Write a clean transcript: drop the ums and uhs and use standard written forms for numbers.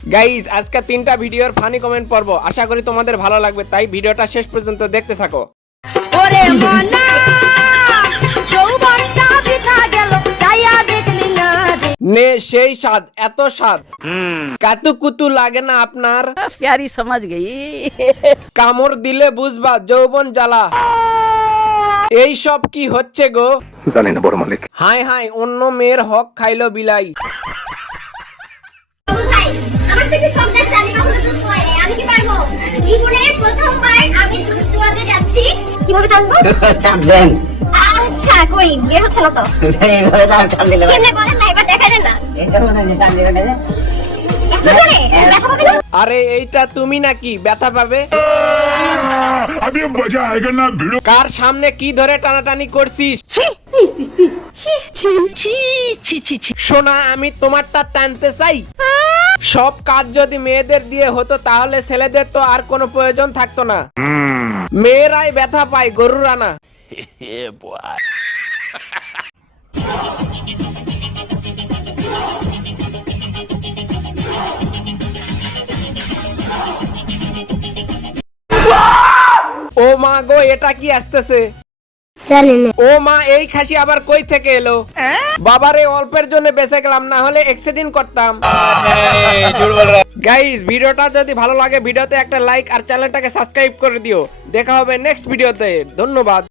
Guys আজকে 3টা ভিডিওর ফানি কমেন্ট পড়বো, আশা করি তোমাদের ভালো লাগবে, তাই ভিডিওটা শেষ পর্যন্ত দেখতে থাকো। ওরে মনা যৌবনটা বৃথা গেল চাইয়া দেখলি না রে। নে সেই স্বাদ, এত স্বাদ কাতু কুতু লাগে না আপনার? प्यारी समझ गई। কামড় দিলে বুঝবা যৌবন জ্বালা। এই সব কি হচ্ছে গো? জানি না বড় মালিক। হাই হাই, অন্য মেয়ের হক খাইলো বিলাই। ভাই আমার থেকে সব দেখতে আমি কখনো দুষ্টু হইনি, আমি কি পারবো? জীবনে প্রথমবার আমি দুষ্টুয়াতে যাচ্ছি। কিভাবে জানবো? চাপবেন আচ্ছা কই বের হচ্ছে না তো। এইভাবে দাও চাপ দিলে কেমনে বলেন না, এবার দেখা যায় না। এটা মনে হয় চাপ দিলে না এত জোরে ব্যথা পাবে না? আরে এইটা তুমি নাকি ব্যথা পাবে? अभी मजा आएगा ना भिड़ो। কার সামনে কি ধরে টানাটানি করছিস? সোনা, আমি তোমারটা টানতে চাই। সব কাজ যদি মেয়েদের দিয়ে হতো তাহলে ছেলেদের তো আর কোনো প্রয়োজন থাকতো না। মেয়েরাই ব্যথা পায়, গরুরা না। ও মা গো, এটা কি আসতেছে? ও মা, এই খাসি আবার কই থেকে এলো? বাবারে, অল্পের জন্য বেঁচে গেলাম, না হলে অ্যাক্সিডেন্ট করতাম। গাইস, ভিডিওটা যদি ভালো লাগে ভিডিওতে একটা লাইক আর চ্যানেলটাকে সাবস্ক্রাইব করে দিও। দেখা হবে নেক্সট ভিডিওতে। ধন্যবাদ।